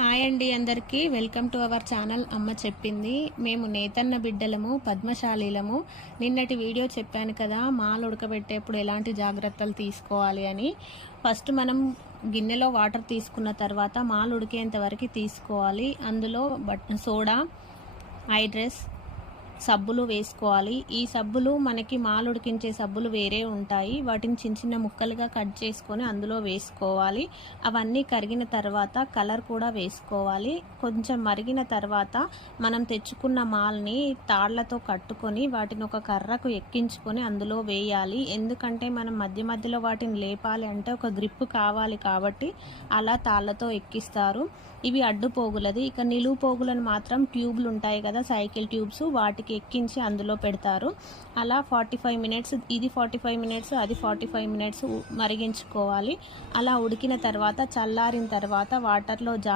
Hi అండి, అందరికీ welcome to our channel. అమ్మ చెప్పింది. మేము నేతన్న బిడ్డలము, పద్మశాలీలము. నిన్నటి వీడియో చెప్పాను కదా, మాలు ఉడకబెట్టేప్పుడు ఎలాంటి జాగ్రత్తలు తీసుకోవాలి అని. ఫస్ట్ మనం గిన్నెలో వాటర్ తీసుకున్న తర్వాత మాలు ఉడికేంత వరకు తీసుకోవాలి. అందులో సోడా, ఐడ్రెస్, సబ్బులు వేసుకోవాలి. ఈ సబ్బులు మనకి మాలు ఉడికించే సబ్బులు వేరే ఉంటాయి. వాటిని చిన్న చిన్న ముక్కలుగా కట్ చేసుకొని అందులో వేసుకోవాలి. అవన్నీ కరిగిన తర్వాత కలర్ కూడా వేసుకోవాలి. కొంచెం మరిగిన తర్వాత మనం తెచ్చుకున్న మాల్ని తాళ్లతో కట్టుకొని వాటిని ఒక కర్రకు ఎక్కించుకొని అందులో వేయాలి. ఎందుకంటే మనం మధ్య మధ్యలో వాటిని లేపాలి అంటే ఒక గ్రిప్ కావాలి, కాబట్టి అలా తాళ్లతో ఎక్కిస్తారు. ఇవి అడ్డు పోగులది. ఇక నిలువు పోగులను మాత్రం ట్యూబ్లు ఉంటాయి కదా, సైకిల్ ట్యూబ్స్, వాటికి ఎక్కించి అందులో పెడతారు. అలా 45 మినిట్స్, ఇది 45 మినిట్స్, అది 45 మినిట్స్ మరిగించుకోవాలి. అలా ఉడికిన తర్వాత చల్లారిన తర్వాత వాటర్లో